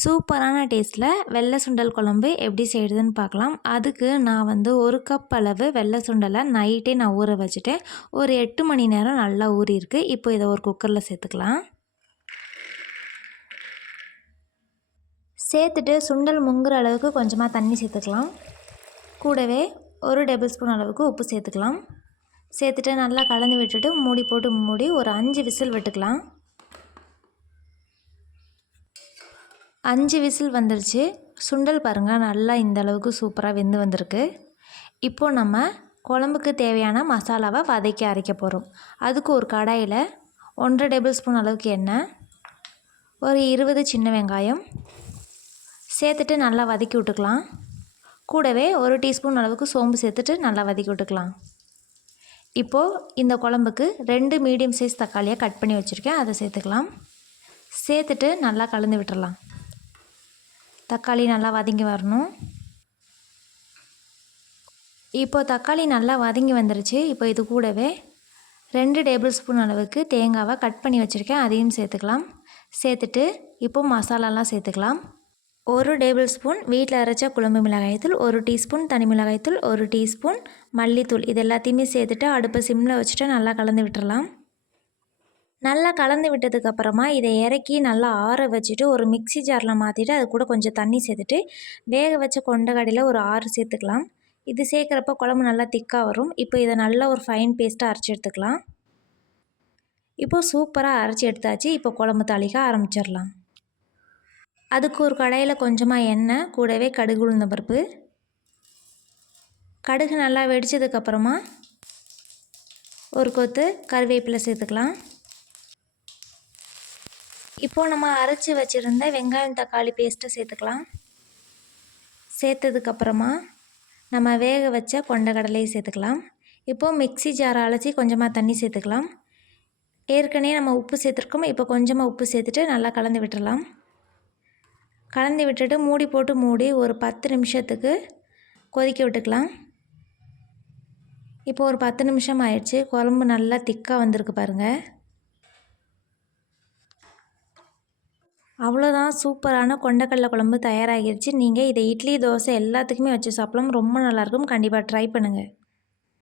சூப்பரான டேஸ்ட்டில் வெள்ளை சுண்டல் குழம்பு எப்படி செய்கிறதுன்னு பார்க்கலாம். அதுக்கு நான் வந்து 1 கப் அளவு வெள்ளை சுண்டலை நைட்டே நான் ஊற வச்சுட்டேன். ஒரு 8 மணி நேரம் நல்லா ஊறியிருக்கு. இப்போ இதை ஒரு குக்கரில் சேர்த்துக்கலாம். சேர்த்துட்டு சுண்டல் முங்குற அளவுக்கு கொஞ்சமாக தண்ணி சேர்த்துக்கலாம். கூடவே 1 டேபிள் ஸ்பூன் அளவுக்கு உப்பு சேர்த்துக்கலாம். சேர்த்துட்டு நல்லா கலந்து விட்டுட்டு மூடி போட்டு மூடி ஒரு 5 விசில் விட்டுக்கலாம். 5 விசில் வந்துருச்சு. சுண்டல் பாருங்கள் நல்லா இந்த அளவுக்கு சூப்பராக வெந்து வந்திருக்கு. இப்போது நம்ம குழம்புக்கு தேவையான மசாலாவை வதக்கி அரைக்க போகிறோம். அதுக்கு ஒரு கடாயில் 1 டேபிள் ஸ்பூன் அளவுக்கு எண்ணெய், ஒரு 20 சின்ன வெங்காயம் சேர்த்துட்டு நல்லா வதக்கி விட்டுக்கலாம். கூடவே 1 டீஸ்பூன் அளவுக்கு சோம்பு சேர்த்துட்டு நல்லா வதக்கி விட்டுக்கலாம். இப்போது இந்த குழம்புக்கு 2 மீடியம் சைஸ் தக்காளியை கட் பண்ணி வச்சுருக்கேன், அதை சேர்த்துக்கலாம். சேர்த்துட்டு நல்லா கலந்து விட்டுறலாம். தக்காளி நல்லா வதங்கி வரணும். இப்போ தக்காளி நல்லா வதங்கி வந்துருச்சு. இப்போ இது கூடவே 2 டேபிள் ஸ்பூன் அளவுக்கு தேங்காவை கட் பண்ணி வச்சுருக்கேன், அதையும் சேர்த்துக்கலாம். சேர்த்துட்டு இப்போ மசாலாலாம் சேர்த்துக்கலாம். 1 டேபிள் ஸ்பூன் வீட்டில் அரைச்ச குழம்பு மிளகாய்த்தூள், 1 டீஸ்பூன் தனி மிளகாய்த்தூள், 1 டீஸ்பூன் மல்லித்தூள், இது எல்லாத்தையுமே சேர்த்துட்டு அடுப்பை சிம்மில் வச்சுட்டு நல்லா கலந்து விட்டுறலாம். நல்லா கலந்து விட்டதுக்கப்புறமா இதை இறக்கி நல்லா ஆற வச்சுட்டு ஒரு மிக்ஸி ஜாரில் மாற்றிட்டு அது கூட கொஞ்சம் தண்ணி சேர்த்துட்டு வேக வச்ச கொண்டக்கடலையில் ஒரு 6 சேர்த்துக்கலாம். இது சேர்க்குறப்ப குழம்பு நல்லா திக்காக வரும். இப்போ இதை நல்லா ஒரு ஃபைன் பேஸ்ட்டாக அரைச்சி எடுத்துக்கலாம். இப்போது சூப்பராக அரைச்சி எடுத்தாச்சு. இப்போ குழம்பு தாளிக்க ஆரம்பிச்சிடலாம். அதுக்கு ஒரு கடாயில் கொஞ்சமாக எண்ணெய், கூடவே கடுகு உளுந்தம் பருப்பு, கடுகு நல்லா வெடித்ததுக்கப்புறமா ஒரு கொத்து கருவேப்பிலை சேர்த்துக்கலாம். இப்போது நம்ம அரைச்சி வச்சுருந்த வெங்காயம் தக்காளி பேஸ்ட்டை சேர்த்துக்கலாம். சேர்த்ததுக்கப்புறமா நம்ம வேக வச்ச கொண்டக்கடலையை சேர்த்துக்கலாம். இப்போது மிக்ஸி ஜாரை அலசி கொஞ்சமாக தண்ணி சேர்த்துக்கலாம். ஏற்கனவே நம்ம உப்பு சேர்த்துருக்கோம். இப்போ கொஞ்சமாக உப்பு சேர்த்துட்டு நல்லா கலந்து விட்டுடலாம். கலந்து விட்டுட்டு மூடி போட்டு மூடி ஒரு 10 நிமிஷத்துக்கு கொதிக்க விட்டுக்கலாம். இப்போ ஒரு 10 நிமிஷம் ஆயிடுச்சு. குழம்பு நல்லா திக்காக வந்திருக்கு பாருங்கள். அவ்வளோதான், சூப்பரான கொண்டக்கடலை குழம்பு தயாராகிடுச்சு. நீங்கள் இதை இட்லி, தோசை எல்லாத்துக்குமே வச்சு சாப்பிடலாம். ரொம்ப நல்லாயிருக்கும். கண்டிப்பாக ட்ரை பண்ணுங்கள்.